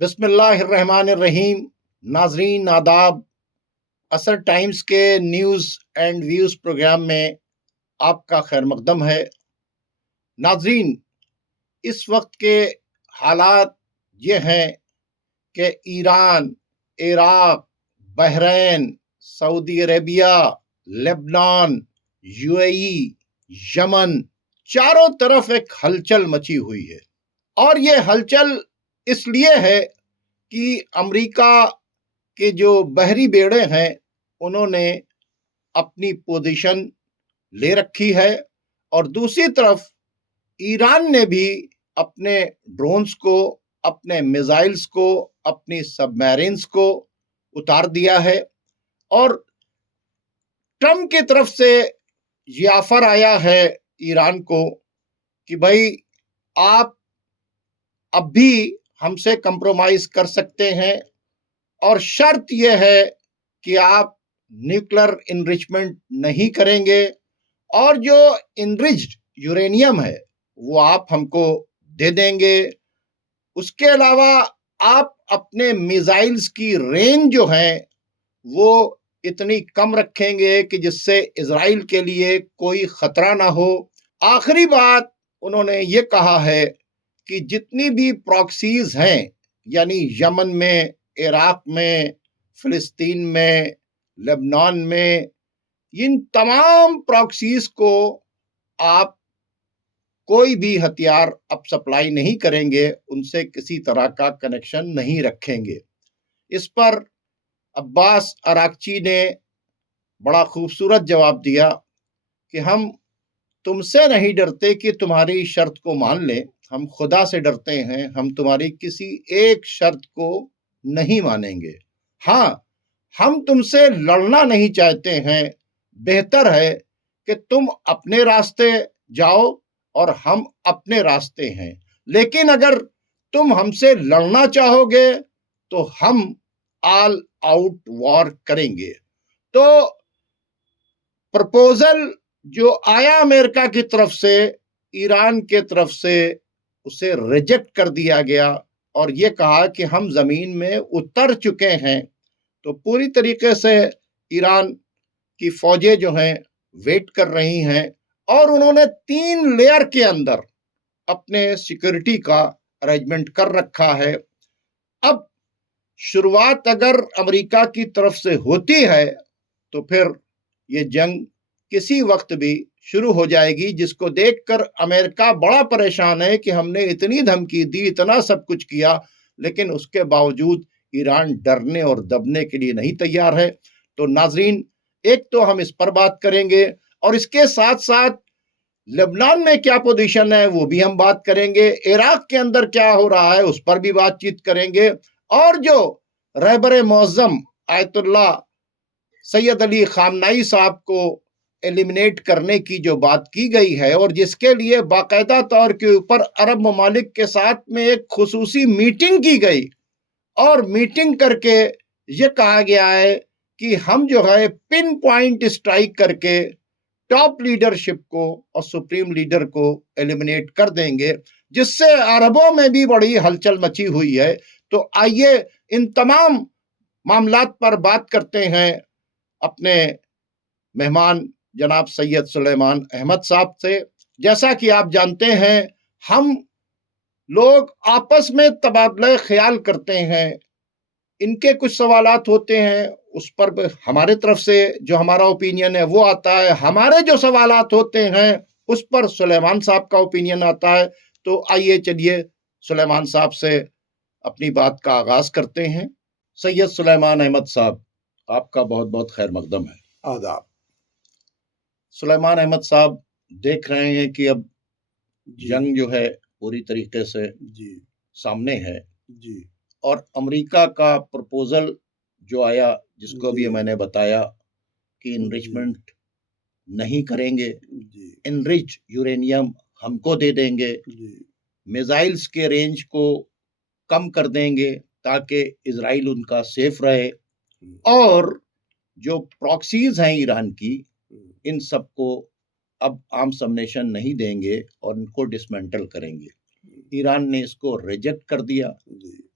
بسم اللہ الرحمن الرحیم. ناظرین آداب. اثر ٹائمز کے نیوز اینڈ ویوز پروگرام میں آپ کا خیر مقدم ہے. ناظرین، اس وقت کے حالات یہ ہیں کہ ایران، عراق، بحرین، سعودی عربیہ، لبنان، UAE، یمن، چاروں طرف ایک ہلچل مچی ہوئی ہے. اور یہ ہلچل اس لیے ہے کہ امریکہ کے جو بحری بیڑے ہیں انہوں نے اپنی پوزیشن لے رکھی ہے، اور دوسری طرف ایران نے بھی اپنے ڈرونز کو، اپنے میزائلز کو، اپنی سب میرینز کو اتار دیا ہے. اور ٹرمپ کی طرف سے یہ آفر آیا ہے ایران کو کہ بھائی آپ اب بھی ہم سے کمپرومائز کر سکتے ہیں، اور شرط یہ ہے کہ آپ نیوکلر انریچمنٹ نہیں کریں گے، اور جو انریچڈ یورینیم ہے وہ آپ ہم کو دے دیں گے. اس کے علاوہ آپ اپنے میزائلز کی رینج جو ہیں وہ اتنی کم رکھیں گے کہ جس سے اسرائیل کے لیے کوئی خطرہ نہ ہو. آخری بات انہوں نے یہ کہا ہے کہ جتنی بھی پراکسیز ہیں، یعنی یمن میں، عراق میں، فلسطین میں، لبنان میں، ان تمام پراکسیز کو آپ کوئی بھی ہتھیار اب سپلائی نہیں کریں گے، ان سے کسی طرح کا کنیکشن نہیں رکھیں گے. اس پر عباس عراقچی نے بڑا خوبصورت جواب دیا کہ ہم تم سے نہیں ڈرتے کہ تمہاری شرط کو مان لیں، ہم خدا سے ڈرتے ہیں، ہم تمہاری کسی ایک شرط کو نہیں مانیں گے. ہاں، ہم تم سے لڑنا نہیں چاہتے ہیں، بہتر ہے کہ تم اپنے راستے جاؤ اور ہم اپنے راستے ہیں، لیکن اگر تم ہم سے لڑنا چاہو گے تو ہم آل آؤٹ وار کریں گے. تو پرپوزل جو آیا امریکہ کی طرف سے، ایران کی طرف سے اسے ریجیکٹ کر دیا گیا، اور یہ کہا کہ ہم زمین میں اتر چکے ہیں. تو پوری طریقے سے ایران کی فوجیں جو ہیں ویٹ کر رہی ہیں، اور انہوں نے 3 لیئر کے اندر اپنے سیکورٹی کا ارینجمنٹ کر رکھا ہے. اب شروعات اگر امریکہ کی طرف سے ہوتی ہے تو پھر یہ جنگ کسی وقت بھی شروع ہو جائے گی، جس کو دیکھ کر امریکہ بڑا پریشان ہے کہ ہم نے اتنی دھمکی دی، اتنا سب کچھ کیا، لیکن اس کے باوجود ایران ڈرنے اور دبنے کے لیے نہیں تیار ہے. تو ناظرین، ایک تو ہم اس پر بات کریں گے، اور اس کے ساتھ ساتھ لبنان میں کیا پوزیشن ہے وہ بھی ہم بات کریں گے، عراق کے اندر کیا ہو رہا ہے اس پر بھی بات چیت کریں گے، اور جو رہبر معظم آیت اللہ سید علی خامنائی صاحب کو ایلیمنیٹ کرنے کی جو بات کی گئی ہے، اور جس کے لیے باقاعدہ طور کے اوپر عرب ممالک کے ساتھ میں ایک خصوصی میٹنگ کی گئی، اور میٹنگ کر کے یہ کہا گیا ہے کہ ہم جو ہے پن پوائنٹ اسٹرائک کر کے ٹاپ لیڈرشپ کو اور سپریم لیڈر کو ایلیمنیٹ کر دیں گے، جس سے عربوں میں بھی بڑی ہلچل مچی ہوئی ہے. تو آئیے ان تمام معاملات پر بات کرتے ہیں اپنے مہمان جناب سید سلیمان احمد صاحب سے. جیسا کہ آپ جانتے ہیں ہم لوگ آپس میں تبادلہ خیال کرتے ہیں، ان کے کچھ سوالات ہوتے ہیں، اس پر ہمارے طرف سے جو ہمارا اوپینین ہے وہ آتا ہے، ہمارے جو سوالات ہوتے ہیں اس پر سلیمان صاحب کا اوپینین آتا ہے. تو آئیے چلیے سلیمان صاحب سے اپنی بات کا آغاز کرتے ہیں. سید سلیمان احمد صاحب، آپ کا بہت بہت خیر مقدم ہے. آداب. سلیمان احمد صاحب، دیکھ رہے ہیں کہ اب جنگ جو ہے پوری طریقے سے سامنے ہے، اور امریکہ کا پرپوزل جو آیا، جس کو بھی میں نے بتایا کہ انریچمنٹ نہیں کریں گے، انریچ یورینیم ہم کو دے دیں گے، میزائلز کے رینج کو کم کر دیں گے تاکہ اسرائیل ان کا سیف رہے، اور جو پراکسیز ہیں ایران کی ان سب کو اب عام سبنیشن نہیں دیں گے اور ان کو ڈسمنٹل کریں گے. ایران نے اس کو ریجیکٹ کر دیا.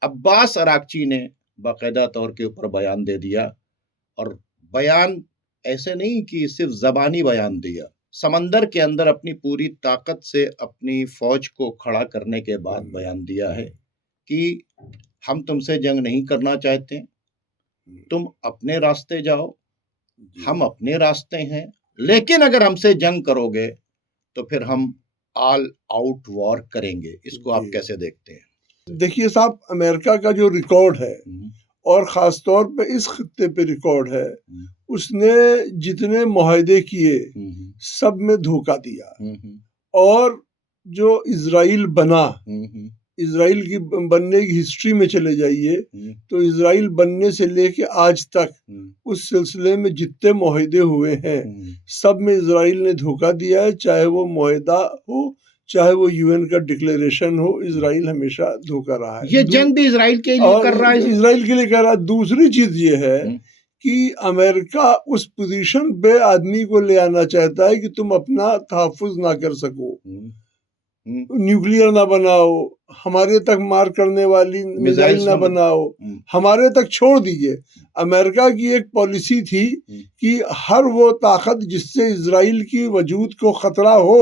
عباس اراغچی نے باقاعدہ طور کے اوپر بیان دے دیا, اور بیان ایسے نہیں کہ صرف زبانی بیان دیا, سمندر کے اندر اپنی پوری طاقت سے اپنی فوج کو کھڑا کرنے کے بعد بیان دیا ہے کہ ہم تم سے جنگ نہیں کرنا چاہتے, تم اپنے راستے جاؤ, ہم اپنے راستے ہیں, لیکن اگر ہم سے جنگ کرو گے تو پھر ہم آل آؤٹ وار کریں گے. اس کو آپ کیسے دیکھتے ہیں؟ دیکھیے صاحب, امریکہ کا جو ریکارڈ ہے اور خاص طور پہ اس خطے پہ ریکارڈ ہے, اس نے جتنے معاہدے کیے سب میں دھوکہ دیا, اور جو اسرائیل بنا, اسرائیل کی بننے کی ہسٹری میں چلے جائیے تو اسرائیل بننے سے لے کے آج تک اس سلسلے میں جتنے معاہدے ہوئے ہیں سب میں اسرائیل نے دھوکہ دیا ہے. چاہے وہ معاہدہ ہو, چاہے وہ UN کا ڈکلیریشن ہو, اسرائیل ہمیشہ دھوکہ رہا ہے. یہ جنگ بھی اسرائیل کے لیے کر رہا ہے, اسرائیل کے لیے کر رہا ہے. دوسری چیز یہ ہے کہ امریکہ اس پوزیشن پہ آدمی کو لے آنا چاہتا ہے کہ تم اپنا تحفظ نہ کر سکو, نیوکلیئر نہ بناؤ, ہمارے تک مار کرنے والی میزائل نہ بناؤ, ہمارے تک چھوڑ دیجئے. امریکہ کی ایک پالیسی تھی کہ ہر وہ طاقت جس سے اسرائیل کی وجود کو خطرہ ہو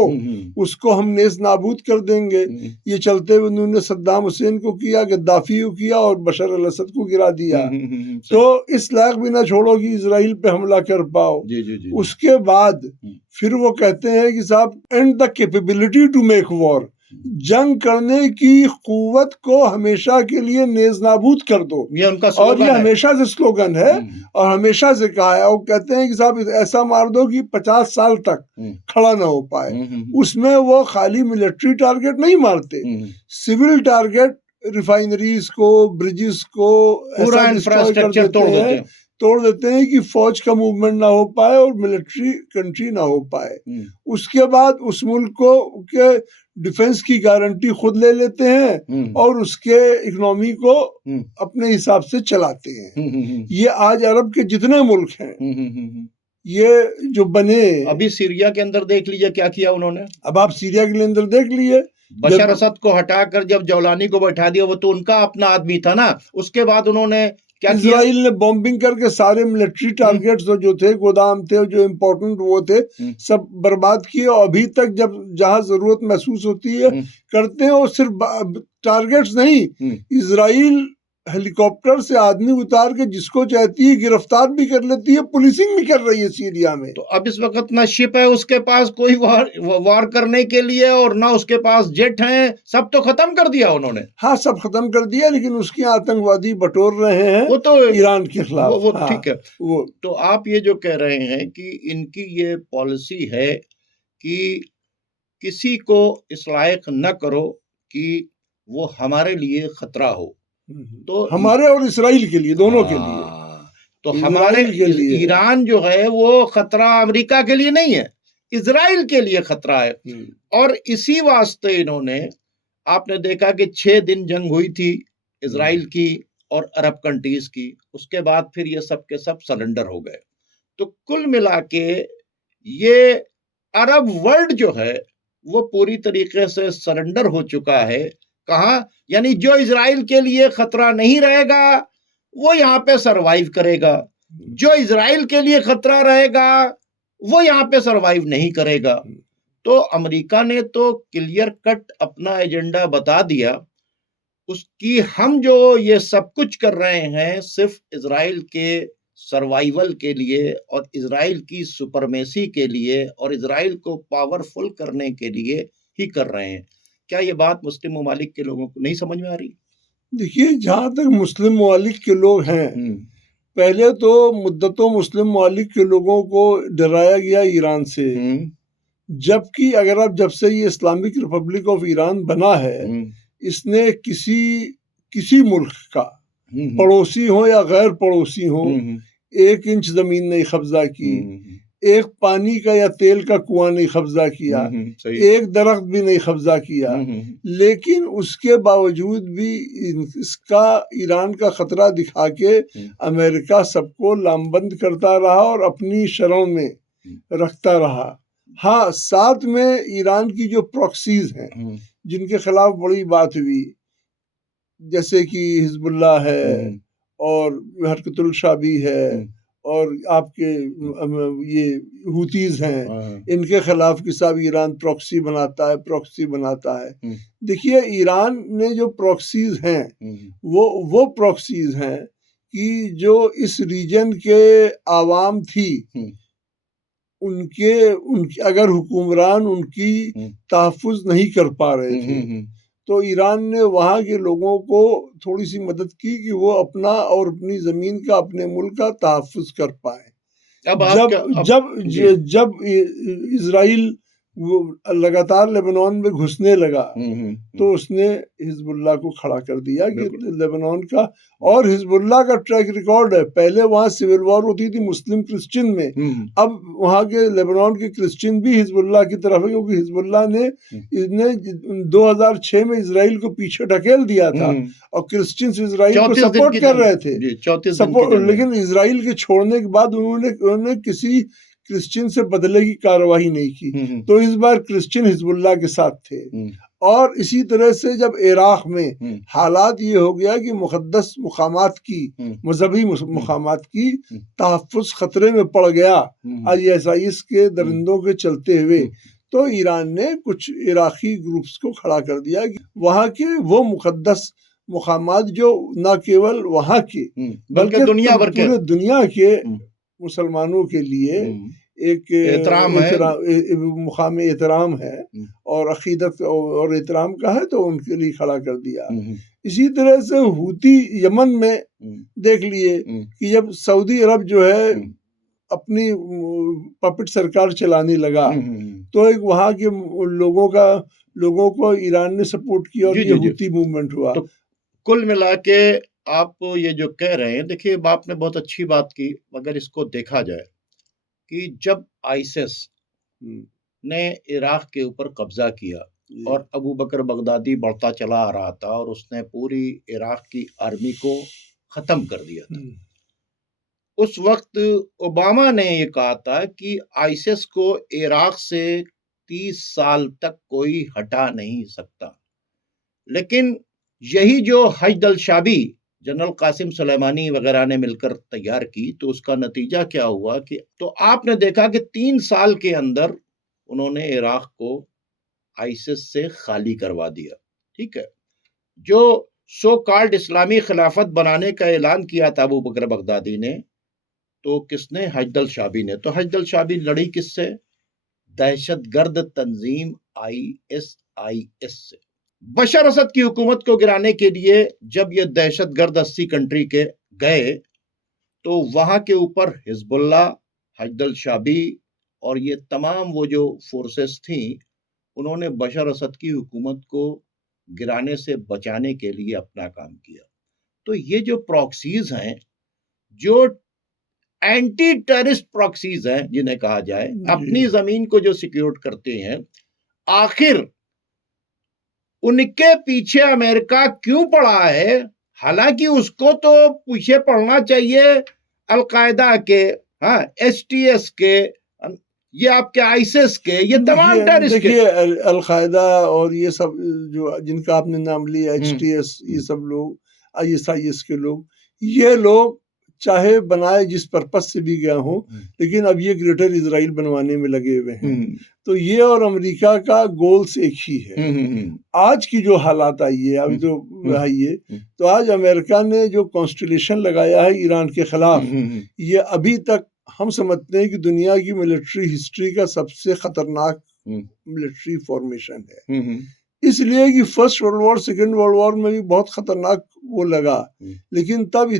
اس کو ہم نیز نابود کر دیں گے. یہ چلتے ہوئے انہوں نے صدام حسین کو کیا, غدافی کو کیا, اور بشار الاسد کو گرا دیا. تو اس لائق بھی نہ چھوڑو کہ اسرائیل پہ حملہ کر پاؤ. اس کے بعد پھر وہ کہتے ہیں کہ صاحب and the capability to make war, جنگ کرنے کی قوت کو ہمیشہ کے لیے نیز نابود کر دو. اور یہ ہمیشہ سے سلوگن ہے اور ہمیشہ سے کہا ہے. وہ کہتے ہیں کہ صاحب ایسا مار دو کہ 50 سال تک کھڑا نہ ہو پائے. اس میں وہ خالی ملٹری ٹارگٹ نہیں مارتے, سول ٹارگٹ, ریفائنریز کو, بریجز کو, پورا انفراسٹرکچر توڑ دیتے ہیں کہ فوج کا موومنٹ نہ ہو پائے اور ملٹری کنٹری نہ ہو پائے. اس کے بعد اس ملک کو کے ڈیفنس کی گارنٹی خود لے لیتے ہیں اور اس کے اکنامی کو اپنے حساب سے چلاتے ہیں. یہ آج عرب کے جتنے ملک ہیں یہ جو بنے, ابھی سیریا کے اندر دیکھ لیجئے کیا کیا انہوں نے. اب آپ سیریا کے اندر دیکھ لیے, بشار اسد کو ہٹا کر جب جولانی کو بیٹھا دیا, وہ تو ان کا اپنا آدمی تھا نا. اس کے بعد انہوں نے اسرائیل نے بومبنگ کر کے سارے ملٹری ٹارگیٹس جو تھے, گودام تھے جو امپورٹنٹ وہ تھے, سب برباد کیے. اور ابھی تک جب جہاں ضرورت محسوس ہوتی ہے کرتے ہیں. اور صرف ٹارگیٹس نہیں, اسرائیل ہیلی کاپٹر سے آدمی اتار کے جس کو چاہتی ہے گرفتار بھی کر لیتی ہے, پولیسنگ بھی کر رہی ہے سیریا میں. تو اب اس وقت نہ شپ ہے اس کے پاس کوئی وار کرنے کے لیے, اور نہ اس کے پاس جیٹ ہیں, سب تو ختم کر دیا انہوں نے. ہاں سب ختم کر دیا, لیکن اس کی آتنکوادی بٹور رہے ہیں وہ تو ایران کے خلاف. وہ ٹھیک ہے. تو آپ یہ جو کہہ رہے ہیں کہ ان کی یہ پالیسی ہے کہ کسی کو اس لائق نہ کرو کہ وہ ہمارے لیے خطرہ ہو, تو ہمارے اور اسرائیل کے لیے, دونوں کے لیے. تو ہمارے ایران جو ہے وہ خطرہ امریکہ کے لیے نہیں ہے, اسرائیل کے لیے خطرہ ہے. اور اسی واسطے انہوں نے, آپ نے دیکھا کہ 6 دن جنگ ہوئی تھی اسرائیل کی اور عرب کنٹریز کی, اس کے بعد پھر یہ سب کے سب سرنڈر ہو گئے. تو کل ملا کے یہ عرب ورلڈ جو ہے وہ پوری طریقے سے سرنڈر ہو چکا ہے. کہاں؟ یعنی جو اسرائیل کے لیے خطرہ نہیں رہے گا وہ یہاں پہ سروائیو کرے گا, جو اسرائیل کے لیے خطرہ رہے گا وہ یہاں پہ سروائیو نہیں کرے گا. تو امریکہ نے تو کلیئر کٹ اپنا ایجنڈا بتا دیا اس کی. ہم جو یہ سب کچھ کر رہے ہیں صرف اسرائیل کے سروائیول کے لیے اور اسرائیل کی سپرمیسی کے لیے اور اسرائیل کو پاورفل کرنے کے لیے ہی کر رہے ہیں. کیا یہ بات مسلم ممالک کے لوگوں کو نہیں سمجھ میں آ رہی؟ دیکھیے جہاں تک مسلم ممالک کے لوگ ہیں, پہلے تو مدتوں مسلم ممالک کے لوگوں کو ڈرایا گیا ایران سے, جبکہ اگر آپ جب سے یہ اسلامک ریپبلک آف ایران بنا ہے, اس نے کسی ملک کا پڑوسی ہو یا غیر پڑوسی ہو 1 انچ زمین نہیں قبضہ کی, ایک پانی کا یا تیل کا کنواں نہیں قبضہ کیا, ایک درخت بھی نہیں قبضہ کیا. لیکن اس کے باوجود بھی اس کا ایران کا خطرہ دکھا کے امریکہ سب کو لامبند کرتا رہا اور اپنی شروں میں رکھتا رہا. ہاں ساتھ میں ایران کی جو پراکسیز ہیں, جن کے خلاف بڑی بات ہوئی، جیسے کہ حزب اللہ ہے اور حرکت الشعبی ہے اور آپ کے یہ حوتیز ہیں، ان کے خلاف کہ صاحب ایران پروکسی بناتا ہے. دیکھیے ایران نے جو پروکسیز ہیں وہ پروکسیز ہیں کہ جو اس ریجن کے عوام تھی، ان کے اگر حکمران ان کی تحفظ نہیں کر پا رہے تھے تو ایران نے وہاں کے لوگوں کو تھوڑی سی مدد کی کہ وہ اپنا اور اپنی زمین کا، اپنے ملک کا تحفظ کر پائے. جب اسرائیل لگاتار لیبنان میں گھسنے لگا تو اس نے حزب اللہ کو کھڑا کر دیا کہ لیبنان کا، اور حزب اللہ کا ٹریک ریکارڈ ہے، پہلے وہاں سول وار ہوتی تھی مسلم کرسچن میں، اب وہاں کے لیبنان کے کرسچن بھی حزب اللہ کی طرف ہے، کیونکہ حزب اللہ نے 2006 میں اسرائیل کو پیچھے ڈھکیل دیا تھا اور کرسچنز اسرائیل کو سپورٹ کر رہے تھے، لیکن اسرائیل کے چھوڑنے کے بعد انہوں نے کسی کرسچن سے بدلے کی کارروائی نہیں کی، تو اس بار کرسچن حزب اللہ کے ساتھ تھے. اور اسی طرح سے جب عراق میں حالات یہ ہو گیا کہ مقدس مقامات کی، مذہبی مقامات کی تحفظ خطرے میں پڑ گیا ISIS کے درندوں کے چلتے ہوئے، تو ایران نے کچھ عراقی گروپس کو کھڑا کر دیا کہ وہاں کے وہ مقدس مقامات جو نہ کیول وہاں کے بلکہ پورے دنیا کے مسلمانوں کے لیے ایک مقام احترام ہے اور عقیدت اور احترام کا ہے، تو ان کے لیے کھڑا کر دیا. اسی طرح سے حوثی یمن میں دیکھ لیے کہ جب سعودی عرب جو ہے اپنی پپٹ سرکار چلانے لگا تو ایک وہاں کے لوگوں کو ایران نے سپورٹ کیا اور یہ حوثی موومنٹ ہوا. کل ملا کے آپ یہ جو کہہ رہے ہیں، دیکھیے آپ نے بہت اچھی بات کی. اگر اس کو دیکھا جائے کہ جب ISIS نے عراق کے اوپر قبضہ کیا اور ابو بکر بغدادی بڑھتا چلا آ رہا تھا اور اس نے پوری عراق کی آرمی کو ختم کر دیا تھا، اس وقت اوباما نے یہ کہا تھا کہ ISIS کو عراق سے 30 سال تک کوئی ہٹا نہیں سکتا. لیکن یہی جو حشد الشعبی جنرل قاسم سلیمانی وغیرہ نے مل کر تیار کی، تو اس کا نتیجہ کیا ہوا کہ تو آپ نے دیکھا کہ 3 سال کے اندر انہوں نے عراق کو ISIS سے خالی کروا دیا. ٹھیک ہے، جو سو کالڈ اسلامی خلافت بنانے کا اعلان کیا تھا ابو بکر بغدادی نے، تو کس نے؟ حشد الشعبی نے. تو حشد الشعبی لڑی کس سے؟ دہشت گرد تنظیم ISIS سے. بشار اسد کی حکومت کو گرانے کے لیے جب یہ دہشت گرد 80 کنٹری کے گئے تو وہاں کے اوپر حزب اللہ، حشد الشعبی اور یہ تمام وہ جو فورسز تھیں، انہوں نے بشار اسد کی حکومت کو گرانے سے بچانے کے لیے اپنا کام کیا. تو یہ جو پراکسیز ہیں، جو اینٹی ٹیررسٹ پراکسیز ہیں جنہیں کہا جائے، اپنی زمین کو جو سیکیور کرتے ہیں، آخر ان کے پیچھے امریکہ کیوں پڑا ہے؟ حالانکہ اس کو تو پیچھے پڑنا چاہیے القاعدہ کے، STS کے، یہ آپ کے ISIS کے، یہ تمام ٹیررسٹ کے. القاعدہ اور یہ سب جو جن کا آپ نے نام لیا HTS، یہ سب لوگ ISIS کے لوگ، یہ لوگ چاہے بنائے جس پرپس سے بھی گیا ہوں، لیکن اب یہ گریٹر اسرائیل بنوانے میں لگے ہوئے ہیں. تو یہ اور امریکہ کا گولز ایک ہی ہے. آج کی جو حالات آئی ہے، ابھی تو آئی ہے، تو آج امریکہ نے جو کانسٹیلیشن لگایا ہے ایران کے خلاف، یہ ابھی تک ہم سمجھتے ہیں کہ دنیا کی ملٹری ہسٹری کا سب سے خطرناک ملٹری فارمیشن ہے. اس لیے کہ first world war, second world war میں بھی بہت خطرناک وہ لگا، لیکن تب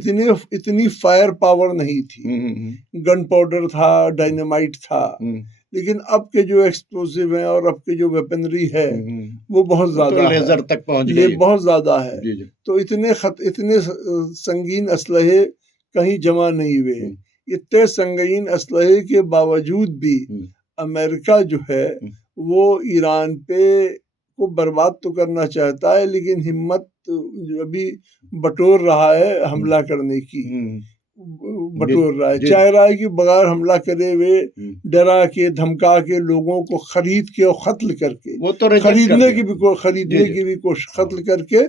اتنی فائر پاور نہیں تھی. گن پاؤڈر تھا، ڈائنامائٹ تھا، لیکن اب کے جو ایکسپلوزیو ہیں اور اب کے جو ویپنری ہے وہ بہت زیادہ لیزر تک پہنچ گئی، بہت زیادہ ہے. تو اتنے سنگین اسلحے کہیں جمع نہیں ہوئے. اتنے سنگین اسلحے کے باوجود بھی امریکہ جو ہے وہ ایران پہ کو برباد تو کرنا چاہتا ہے، لیکن ہمت ابھی بٹور رہا ہے حملہ کرنے کی. بٹور رہا ہے، چاہ رہا ہے کہ بغیر حملہ کرے ہوئے ڈرا کے دھمکا کے لوگوں کو خرید کے اور قتل کر کے، وہ تو خریدنے کی بھی کوشش قتل کر کے،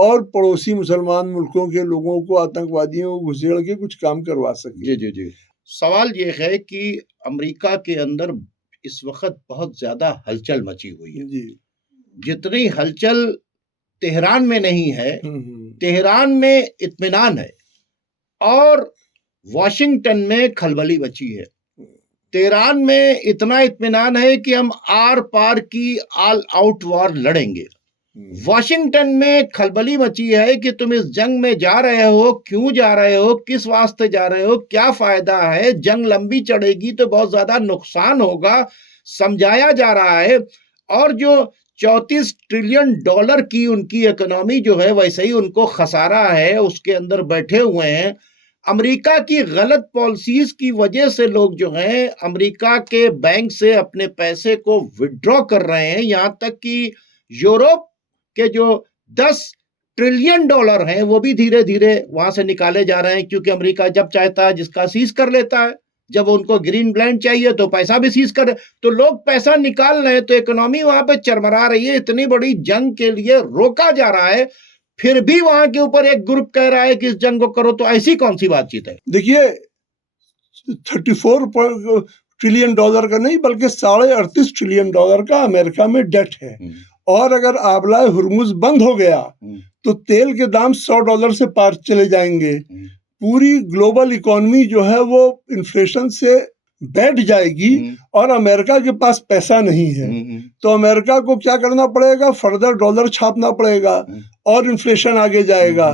اور پڑوسی مسلمان ملکوں کے لوگوں کو آتنکوادیوں کو گھسیڑ کے کچھ کام کروا سکے۔ جی سوال یہ ہے کہ امریکہ کے اندر اس وقت بہت زیادہ ہلچل مچی ہوئی ہے، جتنی ہلچل تہران میں نہیں ہے، تہران میں اطمینان ہے، اور واشنگٹن میں کھلبلی مچی ہے۔ تہران میں اتنا اطمینان ہے کہ ہم آر پار کی آل آؤٹ وار لڑیں گے، واشنگٹن میں کھلبلی مچی ہے کہ تم اس جنگ میں جا رہے ہو، کیوں جا رہے ہو، کس واسطے جا رہے ہو، کیا فائدہ ہے، جنگ لمبی چڑھے گی تو بہت زیادہ نقصان ہوگا، سمجھایا جا رہا ہے۔ اور جو 34 ٹریلین ڈالر کی ان کی اکنامی جو ہے، ویسے ہی ان کو خسارہ ہے، اس کے اندر بیٹھے ہوئے ہیں۔ امریکہ کی غلط پالیسیز کی وجہ سے لوگ جو ہیں امریکہ کے بینک سے اپنے پیسے کو وڈرا کر رہے ہیں، یہاں تک کہ یورپ کے جو 10 ٹریلین ڈالر ہیں وہ بھی دھیرے دھیرے وہاں سے نکالے جا رہے ہیں، کیونکہ امریکہ جب چاہتا ہے جس کا سیز کر لیتا ہے، جب ان کو گرین بلینڈ چاہیے تو پیسہ بھی سیز کر، تو لوگ پیسہ نکال رہے ہیں، تو اکنامی وہاں پہ چرمرا رہی ہے۔ اتنی بڑی جنگ کے لیے روکا جا رہا ہے، پھر بھی وہاں کے اوپر ایک گروپ کہہ رہا ہے کہ اس جنگ کو کرو، تو ایسی کون سی بات چیت ہے؟ دیکھیے 34 ٹریلین ڈالر کا نہیں بلکہ 38.5 ٹریلین ڈالر کا امریکہ میں ڈیٹ ہے، اور اگر آبلائے ہرمز بند ہو گیا تو تیل کے دام $100 سے پار چلے جائیں گے، پوری گلوبل اکانومی جو ہے وہ انفلیشن سے بیٹھ جائے گی، اور امریکہ کے پاس پیسہ نہیں ہے، تو امریکہ کو کیا کرنا پڑے گا؟ فردر ڈالر چھاپنا پڑے گا، اور انفلیشن آگے جائے گا،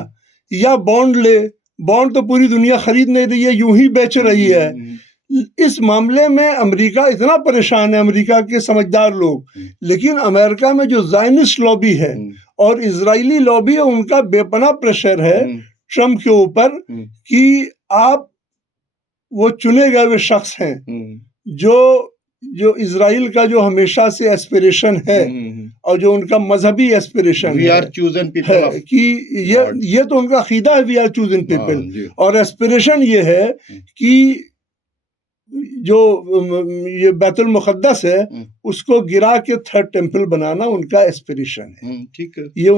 یا بانڈ لے، بانڈ تو پوری دنیا خرید نہیں رہی ہے، یوں ہی بیچ رہی ہے۔ اس معاملے میں امریکہ اتنا پریشان ہے، امریکہ کے سمجھدار لوگ، لیکن امریکہ میں جو زائنسٹ لابی ہے اور اسرائیلی لابی ہے، ان کا بے پناہ پریشر ہے ٹرمپ کے اوپر کہ آپ وہ چنے گئے ہوئے شخص ہیں جو اسرائیل کا جو ہمیشہ سے ایسپریشن ہے، اور جو ان کا مذہبی ایسپریشن ہے کہ یہ تو ان کا عقیدہ ہے، وی آر چوزن پیپل، اور ایسپریشن یہ ہے کہ جو یہ بیت المقدس ہے اس کو گرا کے تھرڈ ٹیمپل بنانا ان کا ایسپریشن ہے، ٹھیک ہے، یہ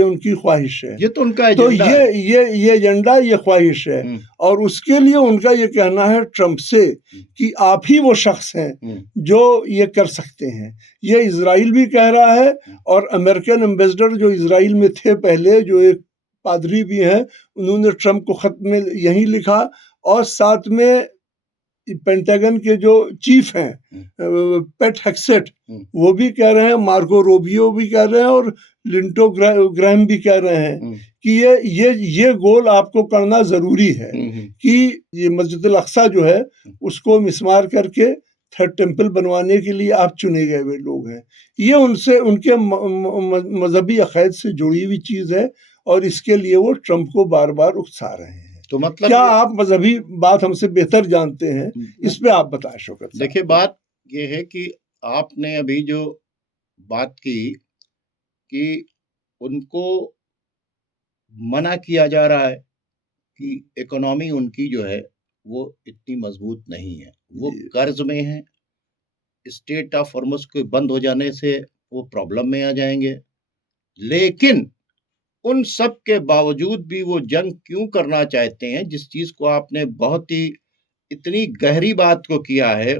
ان کی خواہش ہے، یہ تو ان کا تو یہ ایجنڈا، یہ خواہش ہے، اور اس کے لیے ان کا یہ کہنا ہے ٹرمپ سے کہ آپ ہی وہ شخص ہیں جو یہ کر سکتے ہیں۔ یہ اسرائیل بھی کہہ رہا ہے، اور امریکن ایمبیسڈر جو اسرائیل میں تھے پہلے، جو ایک پادری بھی ہیں، انہوں نے ٹرمپ کو خط میں یہی لکھا، اور ساتھ میں پینٹاگن کے جو چیف ہیں پیٹ ہیکسٹ، وہ بھی کہہ رہے ہیں، مارکو روبیو بھی کہہ رہے ہیں، اور لنٹو گرہم بھی کہہ رہے ہیں کہ یہ گول آپ کو کرنا ضروری ہے کہ یہ مسجد الاقصی جو ہے اس کو مسمار کر کے تھرڈ ٹیمپل بنوانے کے لیے آپ چنے گئے ہوئے لوگ ہیں۔ یہ ان کے مذہبی عقائد سے جڑی ہوئی چیز ہے، اور اس کے لیے وہ ٹرمپ کو بار بار اکسا رہے ہیں۔ تو مطلب کیا آپ مذہبی بات ہم سے بہتر جانتے ہیں؟ اس پہ آپ بتائیں شوکت صاحب۔ دیکھیں، بات یہ ہے کہ آپ نے ابھی جو بات کی کہ ان کو منع کیا جا رہا ہے کہ اکنامی ان کی جو ہے وہ اتنی مضبوط نہیں ہے، وہ قرض میں ہیں، اسٹیٹ آف ہارمز کے بند ہو جانے سے وہ پرابلم میں آ جائیں گے، لیکن ان سب کے باوجود بھی وہ جنگ کیوں کرنا چاہتے ہیں، جس چیز کو آپ نے بہت ہی اتنی گہری بات کو کیا ہے،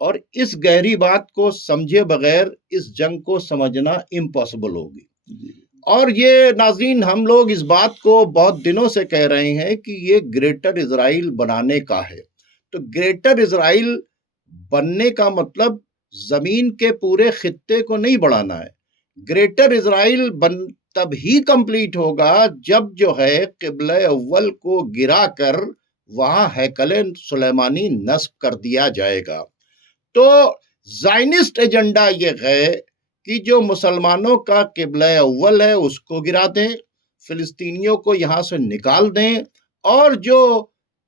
اور اس گہری بات کو سمجھے بغیر اس جنگ کو سمجھنا امپاسبل ہوگی۔ اور یہ ناظرین، ہم لوگ اس بات کو بہت دنوں سے کہہ رہے ہیں کہ یہ گریٹر اسرائیل بنانے کا ہے، تو گریٹر اسرائیل بننے کا مطلب زمین کے پورے خطے کو نہیں بڑھانا ہے۔ گریٹر اسرائیل تب ہی کمپلیٹ ہوگا جب جو ہے قبلہ اول کو گرا کر وہاں ہیکل سلیمانی نصب کر دیا جائے گا۔ تو زائنسٹ ایجنڈا یہ ہے کہ جو مسلمانوں کا قبلہ اول ہے اس کو گرا دیں، فلسطینیوں کو یہاں سے نکال دیں، اور جو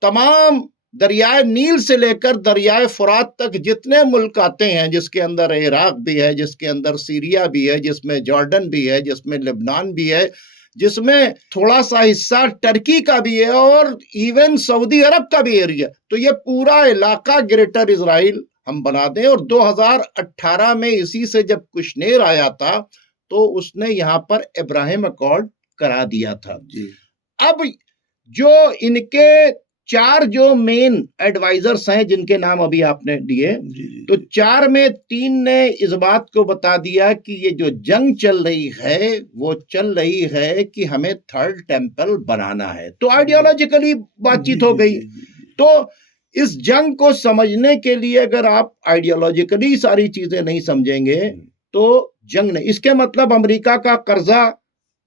تمام دریائے نیل سے لے کر دریائے فرات تک جتنے ملک آتے ہیں، جس کے اندر عراق بھی ہے، جس کے اندر سیریا بھی ہے، جس میں جارڈن بھی ہے، جس میں لبنان بھی ہے، جس میں تھوڑا سا حصہ ٹرکی کا بھی ہے اور ایون سعودی عرب کا بھی ایریا. تو یہ پورا علاقہ گریٹر اسرائیل ہم بنا دیں. اور 2018 میں اسی سے جب کشنیر آیا تھا تو اس نے یہاں پر ابراہیم اکارڈ کرا دیا تھا. اب جو ان کے 4 جو مین ایڈوائزرز ہیں جن کے نام ابھی آپ نے دیے، تو 4 میں 3 نے اس بات کو بتا دیا کہ یہ جو جنگ چل رہی ہے وہ چل رہی ہے کہ ہمیں تھرڈ ٹیمپل بنانا ہے. تو آئیڈیالوجیکلی بات چیت ہو گئی. تو اس جنگ کو سمجھنے کے لیے اگر آپ آئیڈیالوجیکلی ساری چیزیں نہیں سمجھیں گے تو جنگ نہیں. اس کے مطلب امریکہ کا قرضہ،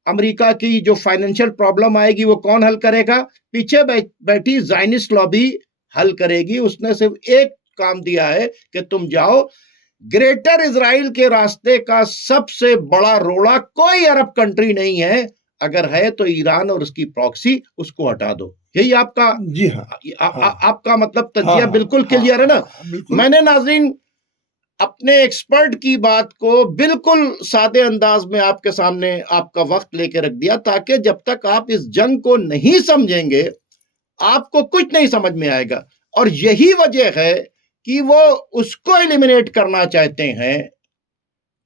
امریکہ کی جو فائنینشل پرابلم آئے گی وہ کون حل کرے گا؟ پیچھے بیٹھی زائنسٹ لابی حل کرے گی. اس نے صرف ایک کام دیا ہے کہ تم جاؤ گریٹر اسرائیل کے راستے کا سب سے بڑا روڑا کوئی عرب کنٹری نہیں ہے، اگر ہے تو ایران اور اس کی پراکسی، اس کو ہٹا دو. یہی آپ کا جی ہاں آپ کا مطلب تجزیہ بالکل کلیئر ہے نا. میں نے ناظرین اپنے ایکسپرٹ کی بات کو بالکل سادے انداز میں آپ کے سامنے آپ کا وقت لے کے رکھ دیا تاکہ جب تک آپ اس جنگ کو نہیں سمجھیں گے آپ کو کچھ نہیں سمجھ میں آئے گا. اور یہی وجہ ہے کہ وہ اس کو ایلیمینیٹ کرنا چاہتے ہیں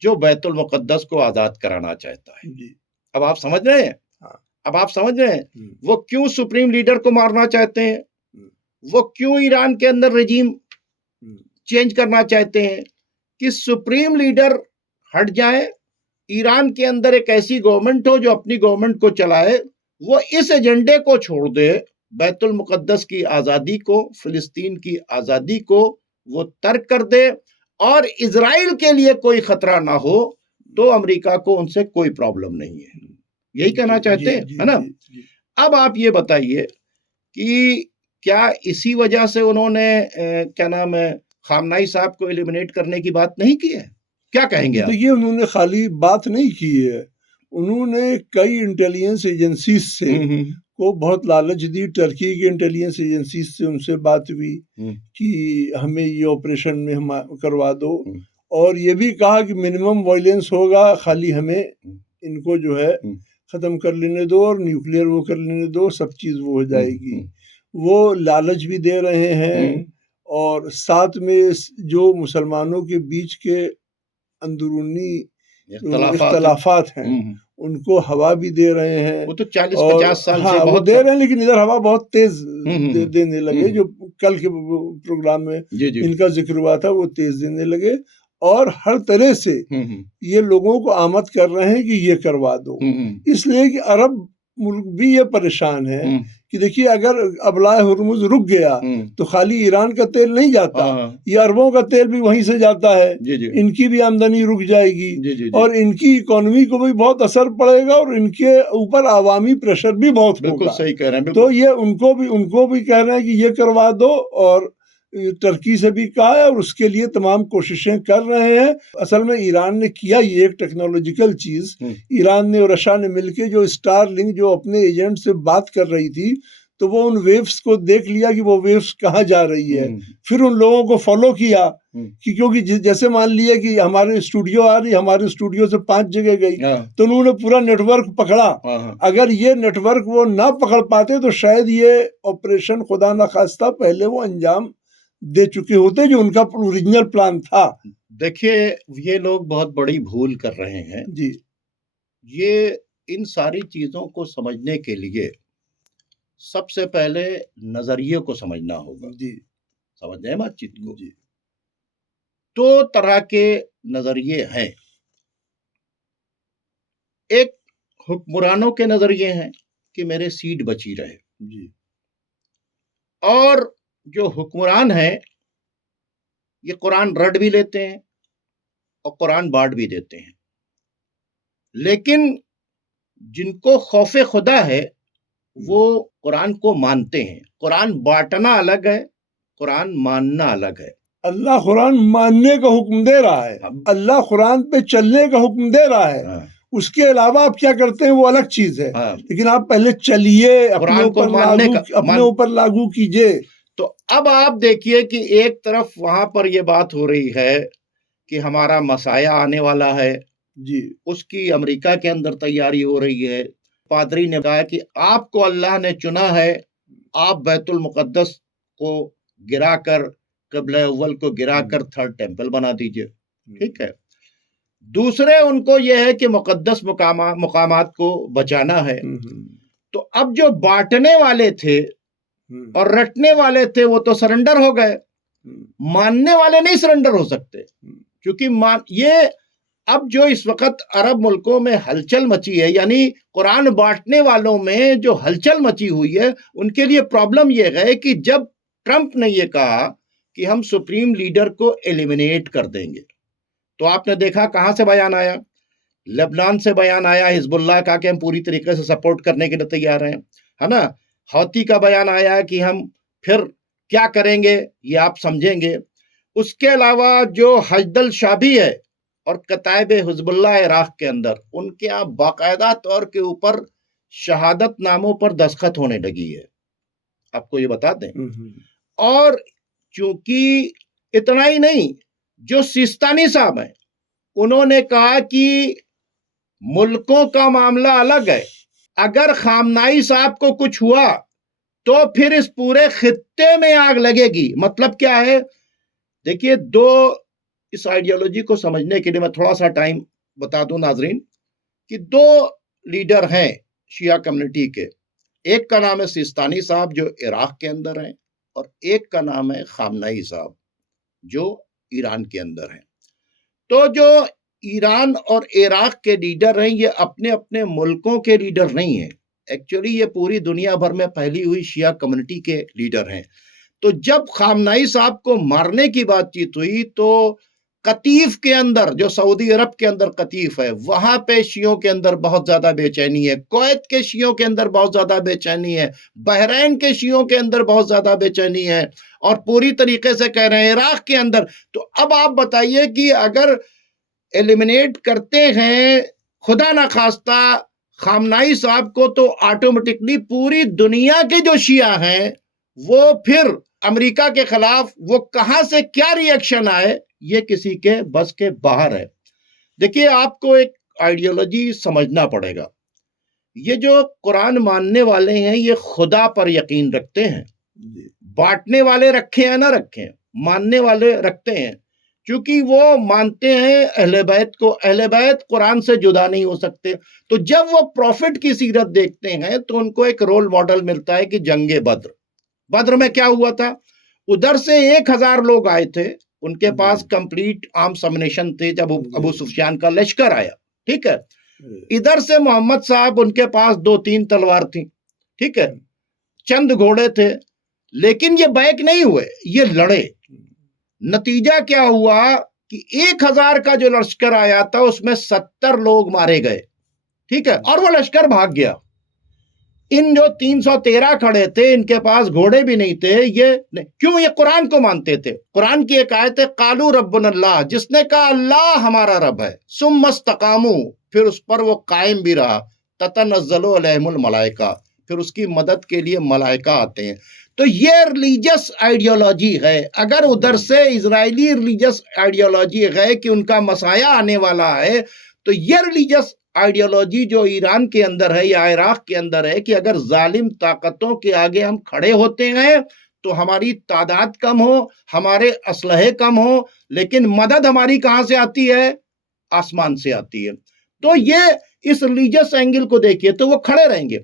جو بیت المقدس کو آزاد کرانا چاہتا ہے. اب آپ سمجھ رہے ہیں؟ آپ سمجھ رہے ہیں وہ کیوں سپریم لیڈر کو مارنا چاہتے ہیں، وہ کیوں ایران کے اندر رجیم چینج کرنا چاہتے ہیں کہ سپریم لیڈر ہٹ جائے، ایران کے اندر ایک ایسی گورنمنٹ ہو جو اپنی گورنمنٹ کو چلائے، وہ اس ایجنڈے کو چھوڑ دے، بیت المقدس کی آزادی کو، فلسطین کی آزادی کو وہ ترک کر دے اور اسرائیل کے لیے کوئی خطرہ نہ ہو، تو امریکہ کو ان سے کوئی پرابلم نہیں ہے. یہی کہنا چاہتے ہیں ہے نا. اب آپ یہ بتائیے کہ کیا اسی وجہ سے انہوں نے کیا نام ہے خامنائی صاحب کو ایلیمینیٹ کرنے کی بات نہیں کی ہے؟ کیا کہیں گے آپ؟ یہ انہوں نے خالی بات نہیں کی ہے، انہوں نے کئی انٹیلیجنس ایجنسیز سے کو بہت لالچ دی. ٹرکی کی انٹیلیجنس ایجنسیز سے ان سے بات ہوئی کہ ہمیں یہ آپریشن میں ہم کروا دو، اور یہ بھی کہا کہ منیمم وائلنس ہوگا، خالی ہمیں ان کو جو ہے ختم کر لینے دو اور نیوکلیئر وہ کر لینے دو، سب چیز وہ ہو جائے گی. وہ لالچ بھی دے رہے ہیں اور ساتھ میں جو مسلمانوں کے بیچ کے اندرونی اختلافات ہیں ان کو ہوا بھی دے رہے ہیں. وہ تو 40-50 سال سے وہ دے رہے ہیں، لیکن ادھر ہوا بہت تیز دینے لگے. جو کل کے پروگرام میں ان کا ذکر ہوا تھا وہ تیز دینے لگے اور ہر طرح سے یہ لوگوں کو آمد کر رہے ہیں کہ یہ کروا دو. اس لیے کہ عرب ملک بھی یہ پریشان ہے کہ دیکھیے اگر ابلائے ہرمز رک گیا تو خالی ایران کا تیل نہیں جاتا، یہ عربوں کا تیل بھی وہیں سے جاتا ہے، ان کی بھی آمدنی رک جائے گی اور ان کی اکانومی کو بھی بہت اثر پڑے گا اور ان کے اوپر عوامی پریشر بھی بہت ہوگا. بالکل صحیح کہہ رہے ہیں. تو یہ ان کو بھی کہہ رہے ہیں کہ یہ کروا دو، اور ترکی سے بھی کہا ہے اور اس کے لیے تمام کوششیں کر رہے ہیں. اصل میں ایران نے کیا یہ ایک ٹیکنالوجیکل چیز، ایران نے اور رشیا نے مل کے جو اسٹار لنک جو اپنے ایجنٹ سے بات کر رہی تھی تو وہ ان ویوز کو دیکھ لیا کہ وہ ویوز کہاں جا رہی ہے، پھر ان لوگوں کو فالو کیا کہ کیونکہ جیسے مان لیا کہ ہمارے اسٹوڈیو آ رہی، ہمارے اسٹوڈیو سے 5 جگہ گئی تو انہوں نے پورا نیٹ ورک پکڑا. اگر یہ نیٹ ورک وہ نہ پکڑ پاتے تو شاید یہ آپریشن خدا نخواستہ پہلے وہ انجام دے چکے ہوتے جو ان کا اوریجنل پلان تھا. دیکھیے یہ لوگ بہت بڑی بھول کر رہے ہیں. جی یہ ان ساری چیزوں کو سمجھنے کے لیے سب سے پہلے نظریے کو سمجھنا ہوگا. جی سمجھ رہے ہیں بات چیت کو؟ جی 2 طرح کے نظریے ہیں. ایک حکمرانوں کے نظریے ہیں کہ میرے سیٹ بچی رہے، جی اور جو حکمران ہیں یہ قرآن رٹ بھی لیتے ہیں اور قرآن بانٹ بھی دیتے ہیں، لیکن جن کو خوف خدا ہے وہ قرآن کو مانتے ہیں. قرآن بانٹنا الگ ہے، قرآن ماننا الگ ہے. اللہ قرآن ماننے کا حکم دے رہا ہے، اللہ قرآن پہ چلنے کا حکم دے رہا ہے. اس کے علاوہ آپ کیا کرتے ہیں وہ الگ چیز ہے، لیکن آپ پہلے چلیے، اپنے اوپر لاگو کیجئے. تو اب آپ دیکھیے کہ ایک طرف وہاں پر یہ بات ہو رہی ہے کہ ہمارا مسیح آنے والا ہے، جی اس کی امریکہ کے اندر تیاری ہو رہی ہے. پادری نے کہا کہ آپ کو اللہ نے چنا ہے، آپ بیت المقدس کو گرا کر، قبلہ اول کو گرا کر تھرڈ ٹیمپل بنا دیجئے، ٹھیک ہے۔ دوسرے ان کو یہ ہے کہ مقدس مقامات کو بچانا ہے۔ تو اب جو بانٹنے والے تھے اور رٹنے والے تھے وہ تو سرنڈر ہو گئے، ماننے والے نہیں سرنڈر ہو سکتے، کیونکہ یہ اب جو اس وقت عرب ملکوں میں ہلچل مچی ہے، یعنی قرآن بانٹنے والوں میں جو ہلچل مچی ہوئی ہے، ان کے لیے پرابلم یہ ہے کہ جب ٹرمپ نے یہ کہا کہ ہم سپریم لیڈر کو ایلیمینیٹ کر دیں گے، تو آپ نے دیکھا کہاں سے بیان آیا؟ لبنان سے بیان آیا، حزب اللہ کا کہ ہم پوری طریقے سے سپورٹ کرنے کے لیے تیار ہیں، ہے نا؟ حوثی کا بیان آیا کہ ہم پھر کیا کریں گے یہ آپ سمجھیں گے۔ اس کے علاوہ جو حشد شابی ہے اور کتائب حزب اللہ عراق کے اندر، ان کے یہاں باقاعدہ طور کے اوپر شہادت ناموں پر دستخط ہونے لگی ہے، آپ کو یہ بتا دیں۔ اور چونکہ اتنا ہی نہیں، جو سیستانی صاحب ہیں انہوں نے کہا کہ ملکوں کا معاملہ الگ ہے، اگر خامنائی صاحب کو کچھ ہوا تو پھر اس پورے خطے میں آگ لگے گی۔ مطلب کیا ہے؟ دیکھیے، اس آئیڈیالوجی کو سمجھنے کے لیے میں تھوڑا سا ٹائم بتا دوں ناظرین کہ 2 لیڈر ہیں شیعہ کمیونٹی کے، ایک کا نام ہے سیستانی صاحب جو عراق کے اندر ہیں، اور ایک کا نام ہے خامنائی صاحب جو ایران کے اندر ہیں۔ تو جو ایران اور عراق کے لیڈر ہیں یہ اپنے اپنے ملکوں کے لیڈر نہیں ہیں، ایکچولی یہ پوری دنیا بھر میں پھیلی ہوئی شیعہ کمیونٹی کے لیڈر ہیں۔ تو جب خامنائی صاحب کو مارنے کی بات چیت ہوئی تو قطیف کے اندر، جو سعودی عرب کے اندر قطیف ہے، وہاں پہ شیعوں کے اندر بہت زیادہ بے چینی ہے، کویت کے شیعوں کے اندر بہت زیادہ بے چینی ہے، بحرین کے شیعوں کے اندر بہت زیادہ بے چینی ہے، اور پوری طریقے سے کہہ رہے ہیں عراق کے اندر۔ تو اب آپ بتائیے کہ اگر ایلیمینیٹ کرتے ہیں خدا نخواستہ خامنائی صاحب کو، تو آٹومیٹکلی پوری دنیا کے جو شیعہ ہیں وہ پھر امریکہ کے خلاف وہ کہاں سے کیا ری ایکشن آئے یہ کسی کے بس کے باہر ہے۔ دیکھیے، آپ کو ایک آئیڈیالوجی سمجھنا پڑے گا، یہ جو قرآن ماننے والے ہیں یہ خدا پر یقین رکھتے ہیں، بانٹنے والے رکھے ہیں نہ رکھیں، ماننے والے رکھتے ہیں، کیونکہ وہ مانتے ہیں اہل بیت کو، اہل بیت قرآن سے جدا نہیں ہو سکتے۔ تو جب وہ پروفٹ کی سیرت دیکھتے ہیں تو ان کو ایک رول ماڈل ملتا ہے کہ جنگ بدر میں کیا ہوا تھا؟ ادھر سے 1000 لوگ آئے تھے، ان کے پاس کمپلیٹ آرمز امونیشن تھے جب ابو سفیان کا لشکر آیا، ٹھیک ہے۔ ادھر سے محمد صاحب ان کے پاس 2-3 تلوار تھیں، ٹھیک ہے، چند گھوڑے تھے، لیکن یہ بیک نہیں ہوئے، یہ لڑے۔ نتیجہ کیا ہوا کہ 1000 کا جو لشکر آیا تھا اس میں 70 لوگ مارے گئے، ٹھیک ہے، اور وہ لشکر بھاگ گیا۔ ان جو 313 کھڑے تھے ان کے پاس گھوڑے بھی نہیں تھے، کیوں؟ یہ قرآن کو مانتے تھے۔ قرآن کی ایک آیت ہے قالوا ربنا اللہ، جس نے کہا اللہ ہمارا رب ہے، ثم استقاموا، پھر اس پر وہ قائم بھی رہا، تتنزل علیہم الملائکہ، پھر اس کی مدد کے لیے ملائکہ آتے ہیں۔ تو یہ ریلیجس آئیڈیالوجی ہے۔ اگر ادھر سے اسرائیلی ریلیجس آئیڈیالوجی ہے کہ ان کا مسیح آنے والا ہے، تو یہ ریلیجس آئیڈیالوجی جو ایران کے اندر ہے یا عراق کے اندر ہے کہ اگر ظالم طاقتوں کے آگے ہم کھڑے ہوتے ہیں تو ہماری تعداد کم ہو، ہمارے اسلحے کم ہو، لیکن مدد ہماری کہاں سے آتی ہے؟ آسمان سے آتی ہے۔ تو یہ اس ریلیجس اینگل کو دیکھیے تو وہ کھڑے رہیں گے۔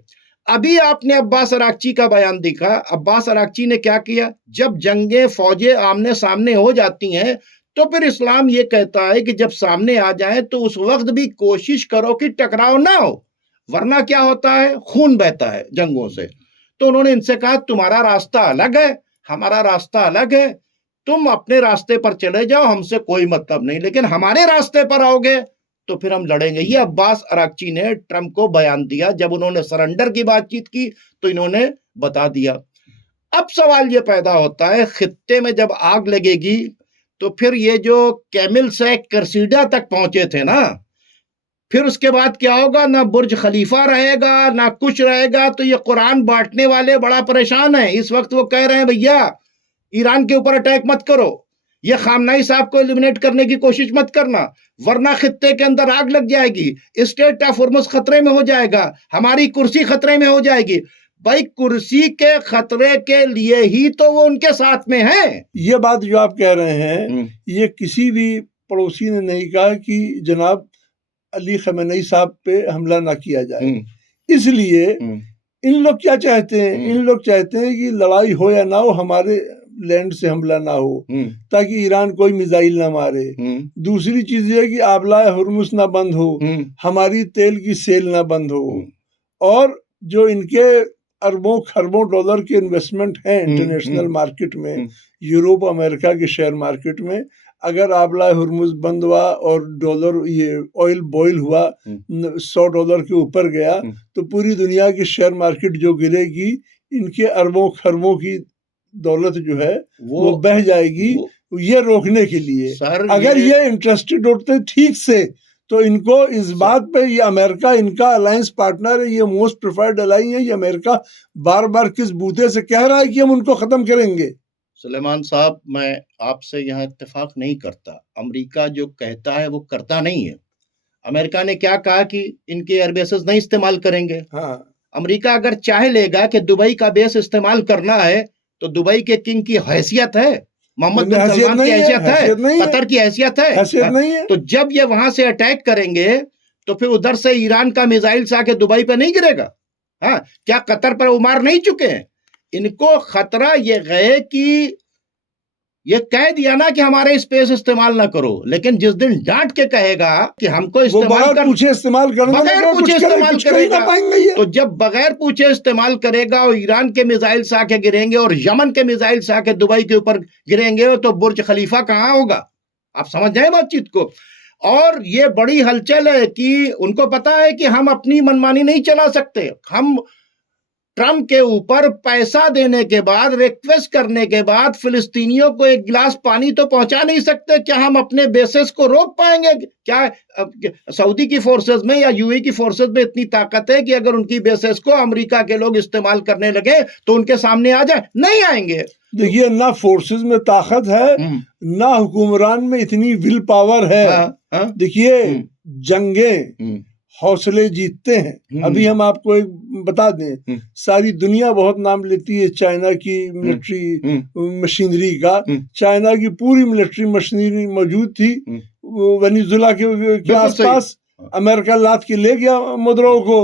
ابھی آپ نے عباس اراغچی کا بیان دیکھا، عباس اراغچی نے کیا کیا؟ جب جنگیں فوجیں آمنے سامنے ہو جاتی ہیں تو پھر اسلام یہ کہتا ہے کہ جب سامنے آ جائیں تو اس وقت بھی کوشش کرو کہ ٹکراؤ نہ ہو، ورنہ کیا ہوتا ہے؟ خون بہتا ہے جنگوں سے۔ تو انہوں نے ان سے کہا تمہارا راستہ الگ ہے، ہمارا راستہ الگ ہے، تم اپنے راستے پر چلے جاؤ، ہم سے کوئی مطلب نہیں، لیکن ہمارے راستے پر آؤ گے تو پھر ہم لڑیں گے۔ یہ عباس اراغچی نے ٹرمپ کو بیان دیا، جب انہوں نے سرنڈر کی بات چیت کی تو انہوں نے بتا دیا۔ اب سوال یہ پیدا ہوتا ہے خطے میں جب آگ لگے گی تو پھر یہ جو کیمل سے کرسیڈا تک پہنچے تھے نا، پھر اس کے بعد کیا ہوگا؟ نہ برج خلیفہ رہے گا نہ کچھ رہے گا۔ تو یہ قرآن بانٹنے والے بڑا پریشان ہیں اس وقت، وہ کہہ رہے ہیں بھیا ایران کے اوپر اٹیک مت کرو، یہ خامنائی صاحب کو ایلیمنیٹ کرنے کی کوشش مت کرنا، ورنہ خطے کے اندر آگ لگ جائے گی، اسٹیٹ آف ہرمز خطرے میں ہو جائے گا، ہماری کرسی خطرے میں ہو جائے گی۔ بھائی کرسی کے خطرے کے لیے ہی تو وہ ان کے ساتھ میں ہیں۔ یہ بات جو آپ کہہ رہے ہیں یہ کسی بھی پڑوسی نے نہیں کہا کہ جناب علی خامنئی صاحب پہ حملہ نہ کیا جائے، اس لیے ان لوگ کیا چاہتے ہیں، ان لوگ چاہتے ہیں کہ لڑائی ہو یا نہ ہو ہمارے لینڈ سے حملہ نہ ہو تاکہ ایران کوئی میزائل نہ مارے۔ دوسری چیز یہ ہے کہ آبلائے ہرمز نہ بند ہو، ہماری تیل کی سیل نہ بند ہو، اور جو ان کے اربوں خربوں ڈالر کے انویسٹمنٹ ہیں انٹرنیشنل مارکیٹ میں، یوروپ امریکہ کے شیئر مارکیٹ میں، اگر آبلائے ہرمز بند ہوا اور ڈالر یہ آئل بوائل ہوا $100 کے اوپر گیا تو پوری دنیا کی شیئر مارکیٹ جو گرے گی، ان کے اربوں خربوں کی دولت جو ہے وہ بہ جائے گی۔ یہ روکنے کے لیے اگر یہ انٹرسٹڈ ہوتے ٹھیک سے تو ان کو اس بات پہ، یہ امریکہ ان کا الائنس پارٹنر ہے، یہ موسٹ پریفرڈ الائی ہے، یہ امریکہ بار بار کس بوتے سے کہہ رہا ہے کہ ہم ان کو ختم کریں گے۔ سلیمان صاحب، میں آپ سے یہاں اتفاق نہیں کرتا۔ امریکہ جو کہتا ہے وہ کرتا نہیں ہے۔ امریکہ نے کیا کہا کہ ان کے ایئر بیسز نہیں استعمال کریں گے۔ امریکہ اگر چاہے لے گا کہ دبئی کا بیس استعمال کرنا ہے تو دبئی کے کنگ کی حیثیت ہے، محمد بن سلمان کی حیثیت ہے، قطر کی حیثیت ہے۔ تو جب یہ وہاں سے اٹیک کریں گے تو پھر ادھر سے ایران کا میزائل سے آ کے دبئی پہ نہیں گرے گا؟ ہاں، کیا قطر پر عمار نہیں چکے ہیں؟ ان کو خطرہ یہ ہے کہ یہ کہہ دیا نا کہ ہمارے اسپیس استعمال نہ کرو، لیکن جس دن ڈانٹ کے کہے گا کہ ہم کو بغیر پوچھے استعمال کرے گا، تو جب بغیر پوچھے استعمال کرے گا اور ایران کے میزائل سے آ کے گریں گے اور یمن کے میزائل سے آ کے دبئی کے اوپر گریں گے تو برج خلیفہ کہاں ہوگا؟ آپ سمجھ جائیں بات چیت کو۔ اور یہ بڑی ہلچل ہے کہ ان کو پتا ہے کہ ہم اپنی منمانی نہیں چلا سکتے۔ ہم ٹرمپ کے اوپر پیسہ دینے کے بعد، ریکویسٹ کرنے کے بعد فلسطینیوں کو ایک گلاس پانی تو پہنچا نہیں سکتے۔ کیا ہم اپنے بیسز کو روک پائیں گے؟ کیا سعودی کی فورسز میں یا یو اے کی فورسز میں اتنی طاقت ہے کہ اگر ان کی بیسز کو امریکہ کے لوگ استعمال کرنے لگے تو ان کے سامنے آ جائیں؟ نہیں آئیں گے۔ دیکھیے، نہ فورسز میں طاقت ہے، نہ حکمران میں اتنی ول پاور ہے۔ دیکھیے، جنگیں حوصلے جیتتے ہیں۔ ابھی ہم آپ کو ایک بتا دیں، ساری دنیا بہت نام لیتی ہے چائنا کی ملٹری مشینری کا۔ چائنا کی پوری ملٹری مشینری موجود تھی ونیزولا کے آس پاس، امریکہ لات کے لے گیا مدرو کو۔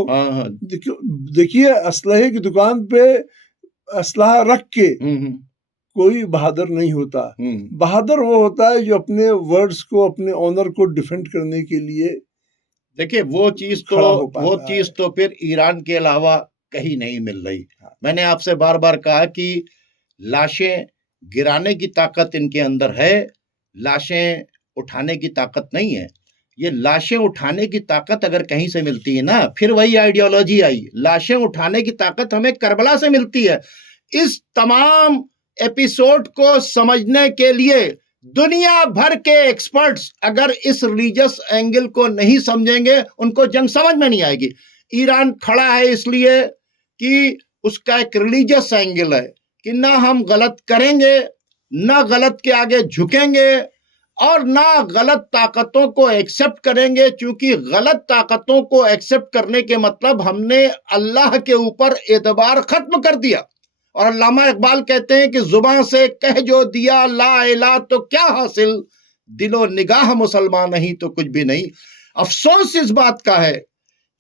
دیکھیے، اسلحے کی دکان پہ اسلحہ رکھ کے کوئی بہادر نہیں ہوتا۔ بہادر وہ ہوتا ہے جو اپنے ورڈز کو، اپنے آنر کو ڈیفینڈ کرنے کے لیے۔ دیکھیں، وہ چیز تو پھر ایران کے علاوہ کہیں نہیں مل رہی۔ میں نے آپ سے بار بار کہا کہ لاشیں گرانے کی طاقت ان کے اندر ہے، لاشیں اٹھانے کی طاقت نہیں ہے۔ یہ لاشیں اٹھانے کی طاقت اگر کہیں سے ملتی ہے نا، پھر وہی آئیڈیالوجی آئی۔ لاشیں اٹھانے کی طاقت ہمیں کربلا سے ملتی ہے۔ اس تمام ایپیسوڈ کو سمجھنے کے لیے دنیا بھر کے ایکسپرٹس اگر اس ریلیجس اینگل کو نہیں سمجھیں گے، ان کو جنگ سمجھ میں نہیں آئے گی۔ ایران کھڑا ہے اس لیے کہ اس کا ایک ریلیجس اینگل ہے کہ نہ ہم غلط کریں گے، نہ غلط کے آگے جھکیں گے، اور نہ غلط طاقتوں کو ایکسپٹ کریں گے، چونکہ غلط طاقتوں کو ایکسپٹ کرنے کے مطلب ہم نے اللہ کے اوپر اعتبار ختم کر دیا۔ اور علامہ اقبال کہتے ہیں کہ زباں سے کہہ جو دیا لا الہ تو کیا حاصل، دل و نگاہ مسلمان نہیں تو کچھ بھی نہیں۔ افسوس اس بات کا ہے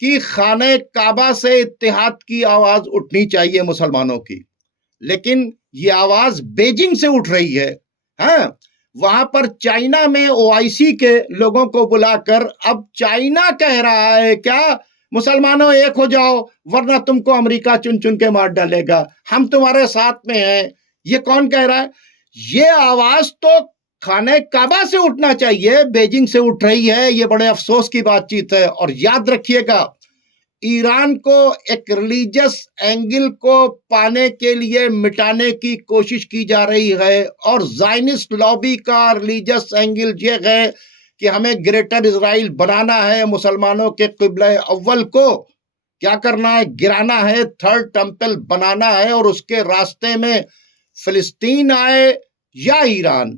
کہ خانہ کعبہ سے اتحاد کی آواز اٹھنی چاہیے مسلمانوں کی، لیکن یہ آواز بیجنگ سے اٹھ رہی ہے۔ ہاں، وہاں پر چائنا میں OIC کے لوگوں کو بلا کر اب چائنا کہہ رہا ہے کیا مسلمانوں ایک ہو جاؤ ورنہ تم کو امریکہ چن چن کے مار ڈالے گا، ہم تمہارے ساتھ میں ہیں۔ یہ کون کہہ رہا ہے؟ یہ آواز تو خانہ کعبہ سے اٹھنا چاہیے، بیجنگ سے اٹھ رہی ہے۔ یہ بڑے افسوس کی بات چیت ہے۔ اور یاد رکھیے گا، ایران کو ایک ریلیجس اینگل کو پانے کے لیے مٹانے کی کوشش کی جا رہی ہے، اور زائنسٹ لابی کا ریلیجس اینگل یہ ہے کہ ہمیں گریٹر اسرائیل بنانا ہے، مسلمانوں کے قبلہ اول کو کیا کرنا ہے؟ گرانا ہے، تھرڈ ٹیمپل بنانا ہے، اور اس کے راستے میں فلسطین آئے یا ایران،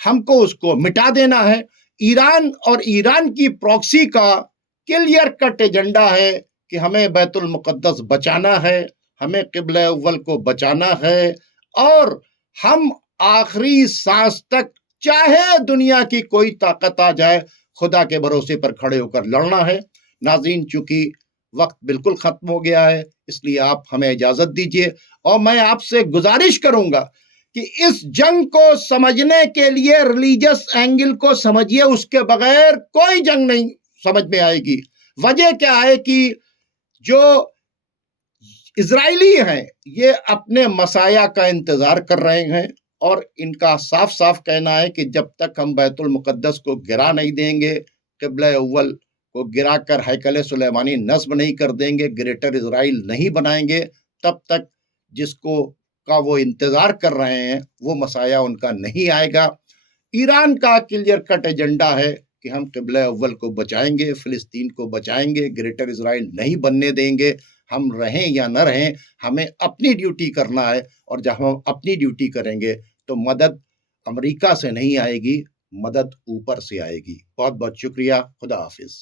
ہم کو اس کو مٹا دینا ہے۔ ایران اور ایران کی پراکسی کا کلیئر کٹ ایجنڈا ہے کہ ہمیں بیت المقدس بچانا ہے، ہمیں قبلہ اول کو بچانا ہے، اور ہم آخری سانس تک چاہے دنیا کی کوئی طاقت آ جائے خدا کے بھروسے پر کھڑے ہو کر لڑنا ہے۔ ناظرین، چونکہ وقت بالکل ختم ہو گیا ہے، اس لیے آپ ہمیں اجازت دیجیے، اور میں آپ سے گزارش کروں گا کہ اس جنگ کو سمجھنے کے لیے ریلیجس اینگل کو سمجھیے، اس کے بغیر کوئی جنگ نہیں سمجھ میں آئے گی۔ وجہ کیا ہے کہ جو اسرائیلی ہیں یہ اپنے مسایہ کا انتظار کر رہے ہیں، اور ان کا صاف صاف کہنا ہے کہ جب تک ہم بیت المقدس کو گرا نہیں دیں گے، قبلہ اول کو گرا کر ہیکل سلیمانی نصب نہیں کر دیں گے، گریٹر اسرائیل نہیں بنائیں گے، تب تک جس کو کا وہ انتظار کر رہے ہیں وہ مسایہ ان کا نہیں آئے گا۔ ایران کا کلیئر کٹ ایجنڈا ہے کہ ہم قبلہ اول کو بچائیں گے، فلسطین کو بچائیں گے، گریٹر اسرائیل نہیں بننے دیں گے۔ ہم رہیں یا نہ رہیں، ہمیں اپنی ڈیوٹی کرنا ہے، اور جب ہم اپنی ڈیوٹی کریں گے تو مدد امریکہ سے نہیں آئے گی، مدد اوپر سے آئے گی۔ بہت بہت شکریہ، خدا حافظ۔